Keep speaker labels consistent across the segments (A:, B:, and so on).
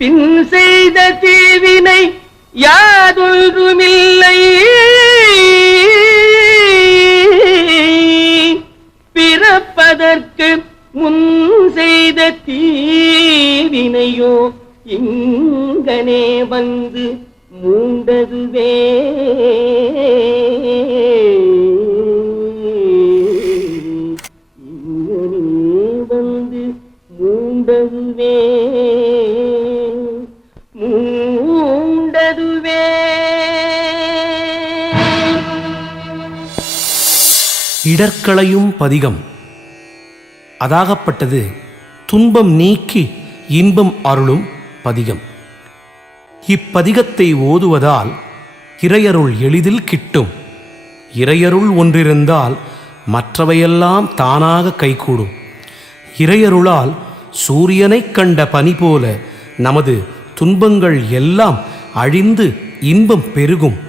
A: பின் செய்த தீவினை யாதொன்றுமில்லை. பிறப்பதற்கு முன் செய்த தீவினையோ இங்கனே வந்து மூண்டதுவே.
B: இடர்களையும் பதிகம். அதாகப்பட்டது துன்பம் நீக்கி இன்பம் அருளும் பதிகம். இப்பதிகத்தை ஓதுவதால் இறையருள் எளிதில் கிட்டும். இறையருள் ஒன்றிருந்தால் மற்றவையெல்லாம் தானாக கைகூடும். இறையருளால் சூரியனைக் கண்ட பனி போல நமது துன்பங்கள் எல்லாம் அழிந்து இன்பம் பெருகும்.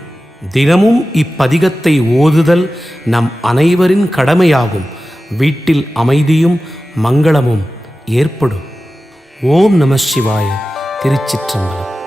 B: தினமும் இப்பதிகத்தை ஓதுதல் நம் அனைவரின் கடமையாகும். வீட்டில் அமைதியும் மங்களமும் ஏற்படும். ஓம் நம சிவாய. திருச்சிற்றம்பலம்.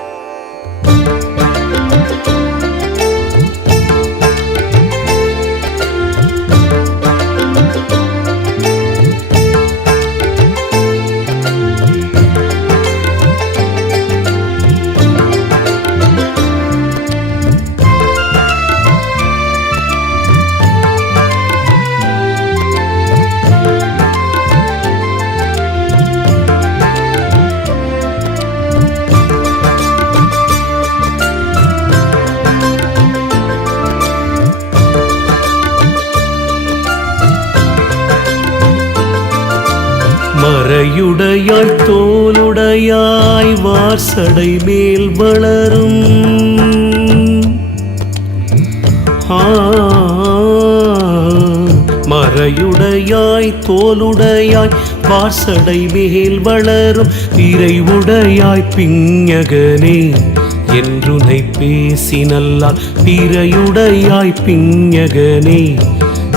B: தோலுடையாய் மேல் வளரும். ஆ, மறையுடையாய் தோலுடையாய் வாசடை மேல் வளரும். பிறைவுடையாய் பிஞகனே என்றுனை பேசினல்லால் பிறையுடையாய் பிஞகனே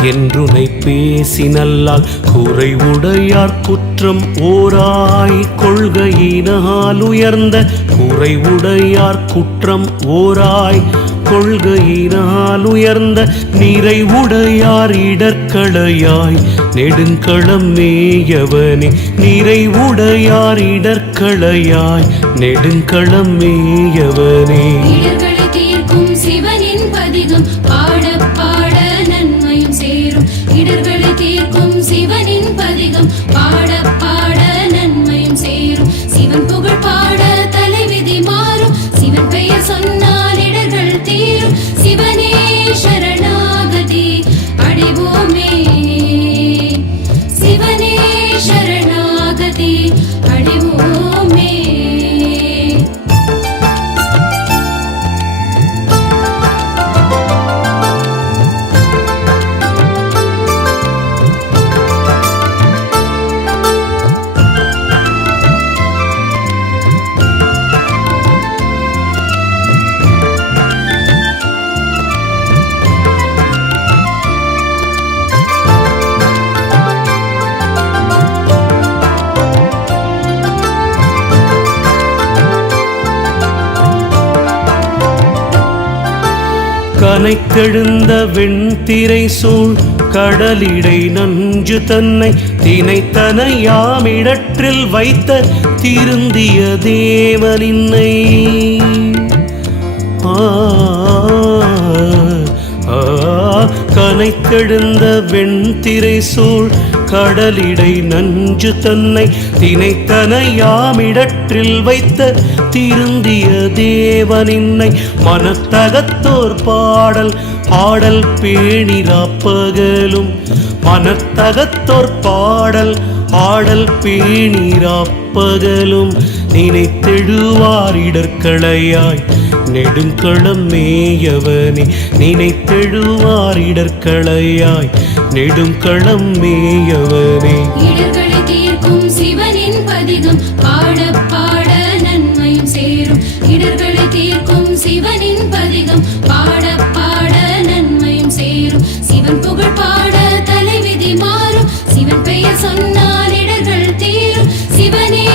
B: என்றுனை பேசினல்லால் குறைவுடையார் குற்றம் ஓராய் கொள்கையினால் உயர்ந்த குறைவுடையார் குற்றம் ஓராய் கொள்கையினால் உயர்ந்த நிறைவுடையார் இடர்களையாய் நெடுங்களம் மேயவனே நிறைவுடையார் இடர்களையாய் நெடுங்களம் மேயவனே.
C: சிவனின் பதிகம்
B: கனைத்தெழுந்த வெண்திரை சூழ் கடலிடை நஞ்சு தன்னை தினைத்தனையாமிடற்றில் வைத்த திருந்திய தேவனின்னை. ஆ, ஆ, கனைத்தெழுந்த வெண்திரை சூழ் கடலிடை நஞ்சு தன்னை தினைத்தனையாமிடற்றில் வைத்த திருந்திய தேவனின்னை. மனத்தகத்தோர் பாடல் பாடல் பேணி ராப்பகலும் மனத்தகத்தோர் பாடல் ஆடல் பேணிராப்பகலும் நினைத்தெழுவார் இடர்களையாய் நெடுங்களம் மேயவனே நினைத்தெழுவார் இடர்களையாய் நெடுங்களம் மேயவனே.
C: இடர்களை தீர்க்கும் சிவனின் பதிகம் பாட பாட நன்மையும் சேரும். இடர்களை தீர்க்கும் சிவனின் பதிகம் பாட தலைவிதி மாறும். சிவன் பெயர் சொன்னால் இடர்கள் தீரும். சிவனே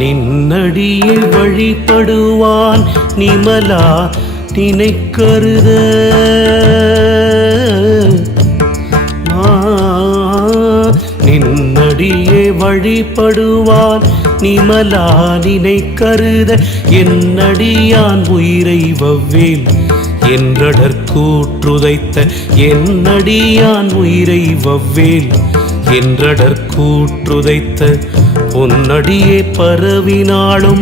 B: நின்னடியை வழிபடுவான் நிமலா நினைக்கருத நின்னடியே வழிபடுவான் நிமலா நினைக்கருத என்னடியான் உயிரை வவ்வேல் என்றடற்கூற்றுதைத்த என்னடியான் உயிரை வவ்வேல் என்றடற்கூற்றுதைத்த பொன்னடியே பரவினாலும்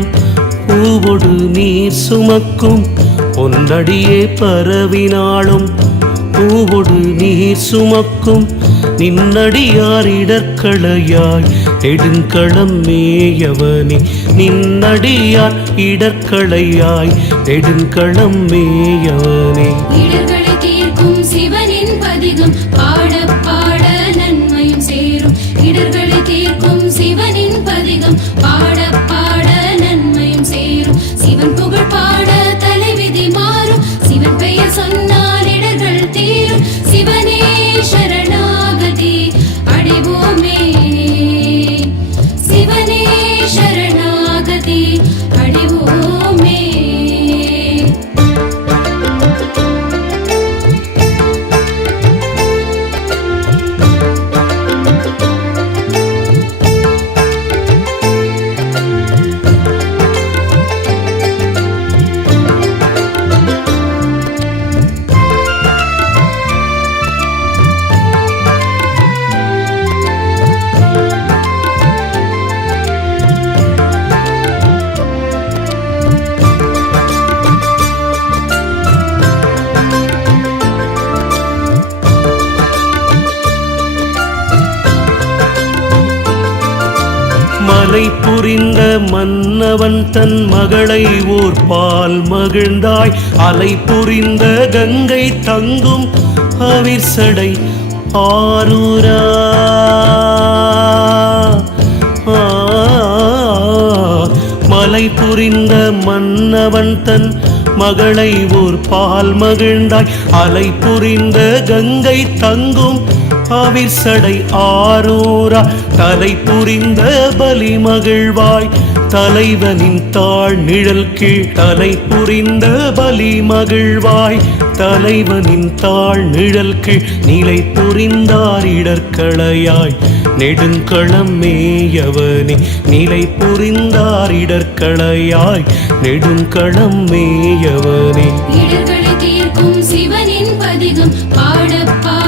B: பூவொடு நீர் சுமக்கும். பொன்னடியே பரவினாலும் பூவொடு நீர் சுமக்கும். நின்னடியார் இடர்களையாய் நெடுங்களம் மேயவனே நின்னடியார் இடர்களையாய் நெடுங்களம் மேயவனே.
C: சிவனின் பதிகம்
B: புரிந்த மன்னவன் தன் மகளை ஓர் பால் மகிழ்ந்தாய். அலை புரிந்த கங்கை தங்கும் அவிர்சடை ஆரூரா. ஆ, மலை புரிந்த மன்னவன் தன் மகளை ஓர் பால் மகிழ்ந்தாய். அலை புரிந்த கங்கை தங்கும் அவிர்சடை ஆரூரா. தலை புரிந்த பலி மகிழ்வாய். தலைவனின் தாழ் நிழல் கீழ் தலை புரிந்த பலி மகிழ்வாய். தலைவனின் தாழ் நிழல் கீழ் நிலை புரிந்தார் இடர்களையாய் நெடுங்களம் மேயவனே நிலை புரிந்தார் இடர்களையாய் நெடுங்களம் மேயவனே.
C: சிவனின் பதிகம் பாடப்பா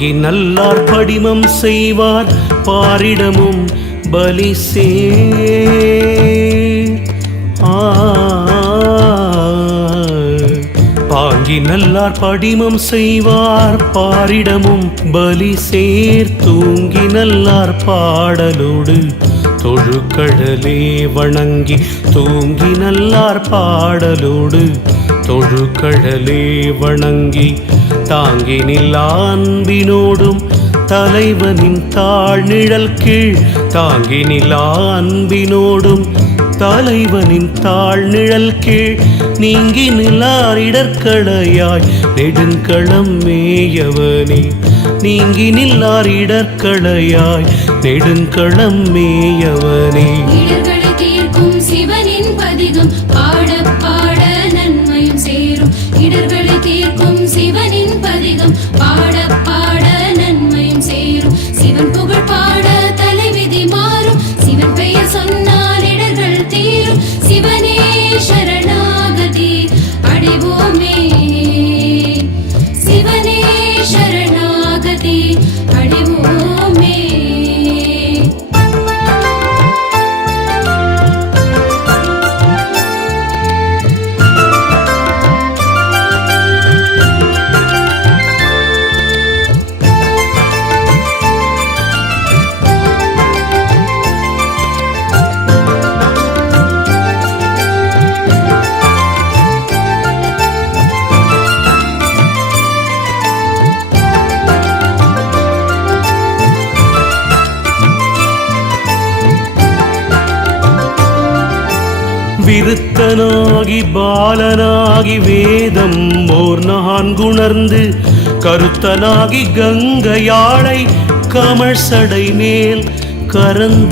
B: பாங்கி நல்லார் படிமம் செய்வார் பாரிடமும் பலி சே ஆ பாங்கி நல்லார் படிமம் செய்வார் பாரிடமும் பலி சேர். தூங்கி நல்லார் பாடலோடு தொழுக்கடலே வணங்கி தூங்கி நல்லார் பாடலோடு தொழுக்கடலே வணங்கி தாங்கி நில்லா அன்பினோடும் தலைவனின் தாழ் நிழல் கீழ். தாங்கி நிலா அன்பினோடும் தலைவனின் தாழ் நிழல் கீழ். நீங்கி நிலார் இடர்களையாய் நெடுங்களம் மேயவனே நீங்கி நில்லார் இடர்களையாய் நெடுங்களம் மேயவனே
C: சிவனின் பதிகம் பாட
B: விருத்தனாகி பாலனாகி வேதம் ஓர் நான் குணர்ந்து கருத்தனாகி கங்கையாளை கமழ் சடை மேல் கரந்தாய்.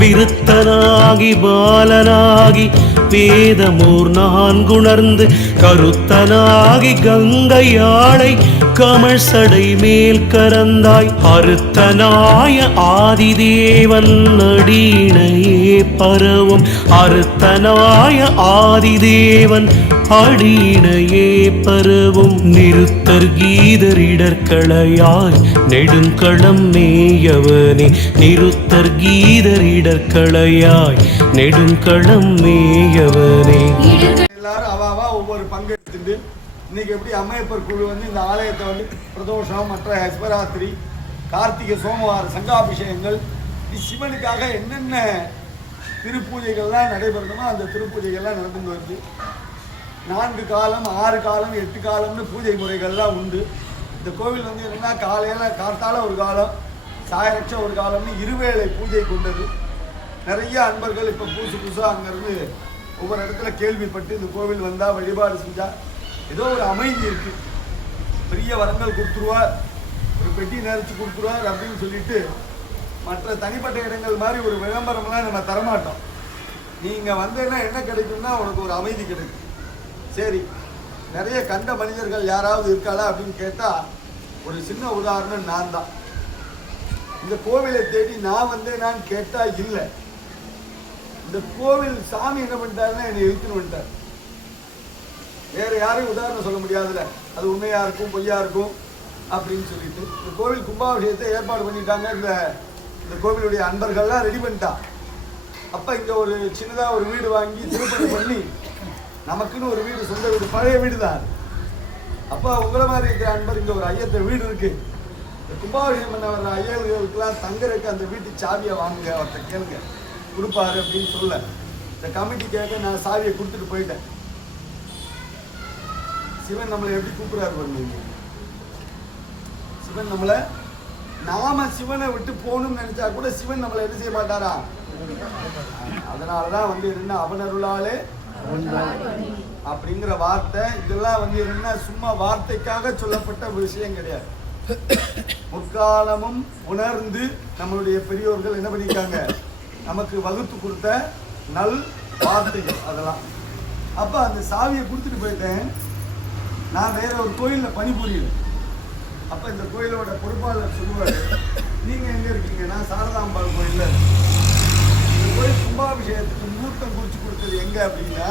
B: விருத்தனாகி பாலனாகி வேதமோர் நான்குணர்ந்து கருத்தனாகி கங்கையாளை கமழ் சடை மேல் கரந்தாய் அறுத்தனாய ஆதிதேவன் அடியினையே பரவும். அறுத்தனாய ஆதிதேவன் அடியினையே பரவும். நிறுத்தர் கீதரிடர்களையாய் நெடுங்களம் மேயவனே. நிறுத்தர் கீதரிடர்களையாய் நெடுங்களம் மேயவனே.
D: இன்னைக்கு எப்படி அம்மையப்பர் குழு வந்து இந்த ஆலயத்தை வந்து பிரதோஷம் மற்ற சிவராத்திரி கார்த்திகை சோமவார சங்காபிஷேகங்கள் சிவனுக்காக என்னென்ன திருப்பூஜைகள்லாம் நடைபெறணுமோ அந்த திருப்பூஜைகள்லாம் நடந்துட்டு வருது. நான்கு காலம் ஆறு காலம் எட்டு காலம்னு பூஜை முறைகள்லாம் உண்டு. இந்த கோவில் வந்து என்னன்னா காலையில் கார்த்தால ஒரு காலம் சாயரட்ச ஒரு காலம்னு இருவேளை பூஜை கொண்டது. நிறைய அன்பர்கள் இப்போ புதுசு புதுசாக அங்கேருந்து ஒவ்வொரு இடத்துல கேள்விப்பட்டு இந்த கோவில் வந்தால் வழிபாடு செஞ்சால் ஏதோ ஒரு அமைதி இருக்கு. பெரிய வரங்கள் கொடுத்துருவார். ஒரு பெட்டி நிறைச்சு கொடுத்துருவார் அப்படின்னு சொல்லிட்டு மற்ற தனிப்பட்ட இடங்கள் மாதிரி ஒரு விளம்பரம்லாம் நம்ம தரமாட்டோம். நீங்கள் வந்தேன்னா என்ன கிடைக்கும்னா உனக்கு ஒரு அமைதி கிடைக்கும். சரி நிறைய கண்ட மனிதர்கள் யாராவது இருக்காளா அப்படின்னு கேட்டால் ஒரு சின்ன உதாரணம் நான் தான். இந்த கோவிலை தேடி நான் வந்தேனான்னு கேட்டால் இல்லை. இந்த கோவில் சாமி என்ன பண்ணிட்டாருன்னா என்னை இழுத்துன்னு வந்துட்டார். வேறு யாரையும் உதாரணம் சொல்ல முடியாதுல்ல. அது உண்மையாக இருக்கும் பொய்யா இருக்கும் அப்படின்னு சொல்லிட்டு. இந்த கோவில் கும்பாபிஷேகத்தை ஏற்பாடு பண்ணிட்டாங்க. இந்த இந்த கோவிலுடைய அன்பர்கள்லாம் ரெடி பண்ணிட்டான் அப்போ இங்கே ஒரு சின்னதாக ஒரு வீடு வாங்கி திருப்பணி பண்ணி நமக்குன்னு ஒரு வீடு சொந்த வீடு பழைய வீடு தான் அப்போ உங்களை மாதிரி இருக்கிற அன்பர் இங்கே ஒரு ஐயத்தை வீடு இருக்குது இந்த கும்பாபிஷேகம் பண்ண வர்ற ஐயர்களுக்கெல்லாம் தங்கறதுக்கு அந்த வீட்டு சாவியை வாங்குங்க அவர்கிட்ட கேளுங்க. கொடுப்பாரு அப்படின்னு சொல்ல. இந்த கமிட்டி கேட்க நான் சாவியை கொடுத்துட்டு போயிட்டேன். சிவன் நம்மளை எப்படி கூப்பிடுறாரு பாருங்க சிவன் நம்மளை நாம சிவனை விட்டு போகணும்னு நினைச்சா கூட சிவன் நம்மளை என்ன செய்ய மாட்டாரா? அதனாலதான் வந்து என்ன அவனருளாலே அப்படிங்கிற வார்த்தை இதெல்லாம் வந்து என்ன சும்மா வார்த்தைக்காக சொல்லப்பட்ட விஷயம் கிடையாது. முற்காலமும் உணர்ந்து நம்மளுடைய பெரியோர்கள் என்ன பண்ணியிருக்காங்க? நமக்கு வகுத்து கொடுத்த நல் வார்த்தைகள் அதெல்லாம். அப்ப அந்த சாவியை கொடுத்துட்டு போயிட்டேன். நான் வேற ஒரு கோயிலில் பணிபுரியல. அப்போ இந்த கோயிலோட பொறுப்பாளர் சொல்லுவார் நீங்கள் எங்கே இருக்கீங்க? நான் சாரதாம்பாள் கோயிலில் இந்த கோயில் கும்பாபிஷேகத்துக்கு முகூர்த்தம் குறித்து கொடுத்தது எங்கே அப்படின்னா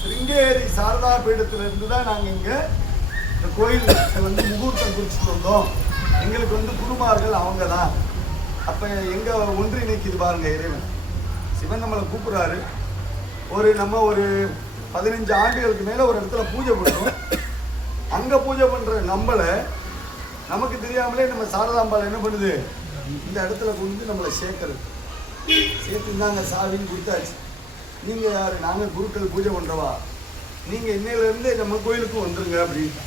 D: சிருங்கேரி சாரதா பீடத்துலேருந்து தான் நாங்கள் இங்கே இந்த கோயில் வந்து முகூர்த்தம் குறிச்சிட்டு வந்தோம். எங்களுக்கு வந்து குருமார்கள் அவங்க தான் அப்ப எங்க ஒன்றிணைக்குது பாருங்க இறைவன். சிவன் நம்மளை கூப்பிட்றாரு. ஒரு நம்ம ஒரு பதினஞ்சு ஆண்டுகளுக்கு மேலே ஒரு இடத்துல பூஜை பண்ணுறோம். அங்கே பூஜை பண்ணுற நம்மளை நமக்கு தெரியாமலே நம்ம சாரதாம்பாள் என்ன பண்ணுது? இந்த இடத்துல கொண்டு நம்மளை சேர்க்கறது. சேர்த்து இருந்தாங்க சாவின்னு கொடுத்தாச்சு. நீங்கள் யார்? நாங்கள் குருக்கள் பூஜை பண்ணுறவா நீங்கள் இன்னையிலேருந்து நம்ம கோயிலுக்கு வந்துருங்க அப்படின்னு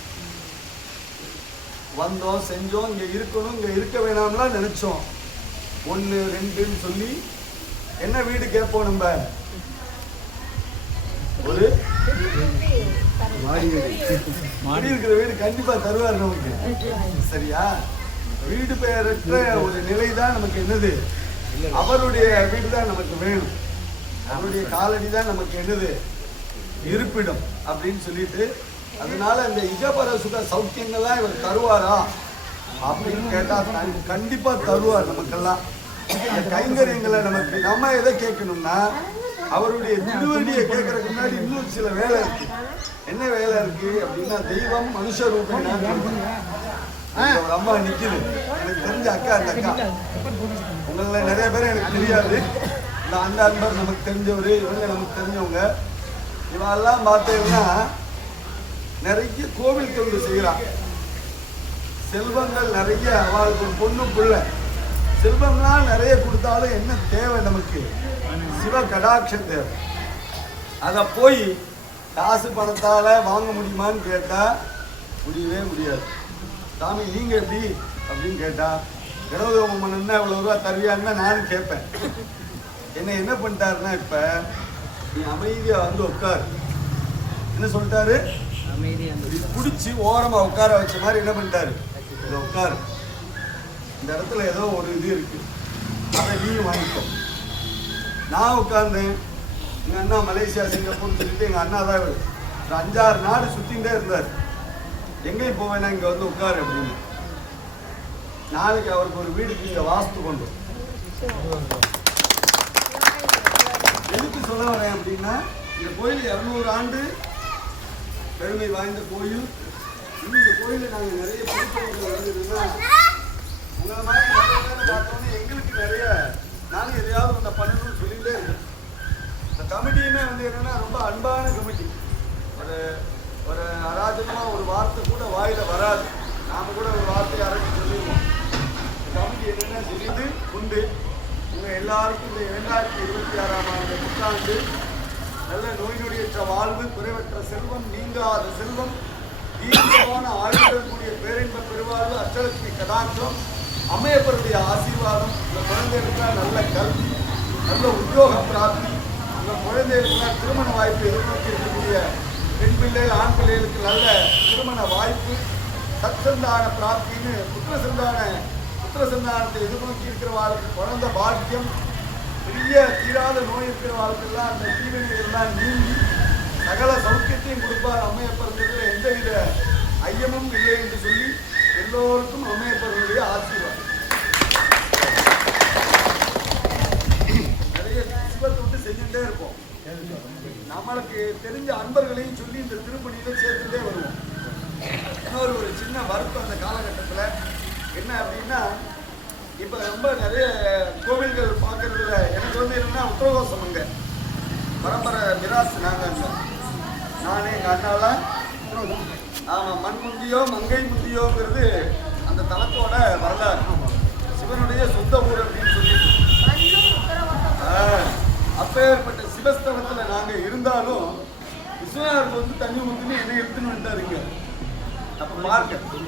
D: வந்தோம் செஞ்சோம் இங்கே இருக்கணும் இங்கே இருக்க வேணாம்லாம் நினச்சோம். ஒன்று ரெண்டுன்னு சொல்லி என்ன வீடு கேட்போம் நம்ம? ஒரு மாடி வீடு. மாடி இருக்கிற வீடு கண்டிப்பா தருவார் நமக்கு. சரியா? வீடு பெயரற்ற ஒரு நிலை தான் நமக்கு என்னது? அவருடைய வீடு தான் நமக்கு வேணும். அவருடைய காலடி தான் நமக்கு என்னது? இருப்பிடம் அப்படின்னு சொல்லிட்டு அதனால இந்த இகபர சுக சௌக்கியங்கள்லாம் இவர் தருவாரா? அப்படின்னு கேட்டா கண்டிப்பா தருவார் நமக்கெல்லாம். இந்த கைங்கரியங்களை நமக்கு நம்ம எதை கேட்கணும்னா அவருடைய திருவடியை கேட்கறதுக்கு முன்னாடி இன்னும் சில வேலை இருக்கு. என்ன வேலை இருக்கு அப்படின்னா தெய்வம் மனுஷ அங்க ஒரு அம்மா நிக்குது. எனக்கு தெரிஞ்ச அக்கா அந்த அக்கா. உங்கள நிறைய பேர் எனக்கு தெரியாது. இந்த அந்த அன்பர் நமக்கு தெரிஞ்சவர் இவங்க நமக்கு தெரிஞ்சவங்க. இவெல்லாம் பார்த்தீங்கன்னா நிறைய கோவில் தொண்டு செய்கிறான் செல்வங்கள் நிறைய அவளுக்கு ஒரு பொண்ணு புள்ள செல்வம்லாம் நிறைய கொடுத்தாலும் என்ன தேவை நமக்கு? சிவ கடாட்சம் தேவை. அதை போய் காசு பணத்தால வாங்க முடியுமான்னு கேட்டா முடியவே முடியாது. சாமி நீங்க எப்படி அப்படின்னு கேட்டா கணவதோமம் பண்ணா இவ்வளவு ரூபா தருவியான்னு நானும் கேட்பேன். என்ன என்ன பண்ணிட்டாருன்னா இப்ப நீ அமைதியா வந்து உட்காரு. என்ன சொல்லிட்டாரு? இப்படி பிடிச்சி ஓரமா உட்கார வச்ச மாதிரி என்ன பண்ணிட்டாரு? இதை உட்காரு. இந்த இடத்துல ஏதோ ஒரு இது இருக்கு. அதை நீயும் வாங்கிக்கோ. நான் உட்கார்ந்தேன். எங்கள் அண்ணா மலேசியா சிங்கப்பூர்னு சொல்லிட்டு எங்கள் அண்ணா தான் ஒரு அஞ்சாறு நாடு சுற்றிகிட்டே இருந்தார். எங்கேயும் போவேன்னா இங்கே வந்து உட்காரு அப்படின்னு. நாளைக்கு அவருக்கு ஒரு வீடுக்கு இங்கே வாஸ்து கொண்டு எதுக்கு சொல்ல வரேன் அப்படின்னா இந்த கோயில் இரநூறு ஆண்டு பெருமை வாய்ந்த கோயில். இந்த கோயிலில் நாங்கள் நிறைய திருப்பணிகள் வருதுன்னா உங்களை மாதிரி நிறைய பார்த்தோன்னே எங்களுக்கு நிறைய நானும் எதையாவது ஒன்றை பண்ணணும்னு சொல்லிகிட்டே இருக்கேன் இந்த கமிட்டியுமே வந்து என்னென்னா ரொம்ப அன்பான கமிட்டி. ஒரு ஒரு அராஜகமாக ஒரு வார்த்தை கூட வாயில வராது. நாம் கூட ஒரு வார்த்தையை அரசு சொல்லிடுவோம். கமிட்டி என்னென்ன சொல்லிட்டு உண்டு இவங்க எல்லாருக்கும் இந்த இரண்டாயிரத்தி இருபத்தி ஆறாம் ஆண்டு புத்தாண்டு. நல்ல நோய் நொடியற்ற வாழ்வு குறைவற்ற செல்வம் நீங்காத செல்வம் தீவிரமான ஆயுள் கூடிய பேரின்ப பெருவாழ்வு அஷ்டலட்சுமி கதாட்சம் அம்மையப்பருடைய ஆசீர்வாதம் இந்த குழந்தைகளுக்கு நல்ல கல்வி நல்ல உத்தியோக பிராப்தி இந்த குழந்தைகளுக்கெல்லாம் திருமண வாய்ப்பு எதிர்நோக்கி இருக்கக்கூடிய பெண் பிள்ளைகள் ஆண் பிள்ளைகளுக்கு நல்ல திருமண வாய்ப்பு சத்சந்தான பிராப்தின்னு புத்திர சந்தான புத்திர சந்தானத்தை எதிர்நோக்கி இருக்கிறவாளுக்கு குழந்த பாக்கியம் பெரிய தீராத நோய் இருக்கிறவாளுக்கெல்லாம் அந்த தீவினைகள்லாம் நீங்கி சகல சௌக்கியத்தையும் கொடுப்பார் அம்மையப்பருங்கிறதுல எந்தவித ஐயமும் இல்லை என்று சொல்லி எல்லோருக்கும் அம்மையப்பர்களுடைய ஆசீர்வாதம். நம்மளுக்கு தெரிஞ்ச அன்பர்களையும் சொல்லி இந்த திருப்பணியில சேர்த்துட்டே வருவோம். இன்னொரு ஒரு சின்ன வருத்தம் அந்த காலகட்டத்தில். என்ன அப்படின்னா இப்போ ரொம்ப நிறைய கோவில்கள் பார்க்கறதுல எனக்கு வந்து என்னன்னா உத்தரகோசம் அங்கே. பரம்பரை மிராஸ் நாங்கள் நானே எங்கள் அண்ணாலாம் ஆமாம் மண் முந்தியோ மங்கை முந்தியோங்கிறது அந்த தளத்தோட வரலாறு சிவனுடைய சொந்த ஊர் அப்படின்னு சொல்லிட்டு அப்பேற்பட்ட சிவஸ்தலத்தில் நாங்கள் இருந்தாலும் விஸ்வநாதருக்கு வந்து தண்ணி ஊற்றுன்னு என்னை எடுத்துன்னு வந்துட்டாருங்க அப்போ பார்க்க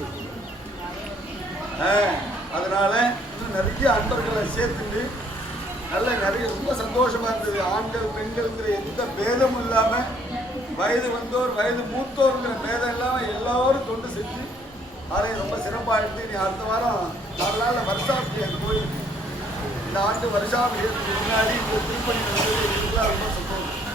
D: ஆ, அதனால இன்னும் நிறைய அன்பர்களை சேர்த்துட்டு நல்ல நிறைய ரொம்ப சந்தோஷமா இருந்தது. ஆண்கள் பெண்கள்ங்கிற எந்த பேதமும் இல்லாம வயது வந்தோர் வயது மூத்தோருங்கிற பேதம் இல்லாம எல்லாரும் தொண்டு செஞ்சு அதை ரொம்ப சிறப்பாக எடுத்து நீ அடுத்த வாரம் நாலு வருஷாபி அந்த கோயிலுக்கு. இந்த ஆண்டு வருஷாபிஷேகத்துக்கு முன்னாடி இந்த திருப்பணி வந்தது எங்களுக்குலாம் ரொம்ப சந்தோஷம்.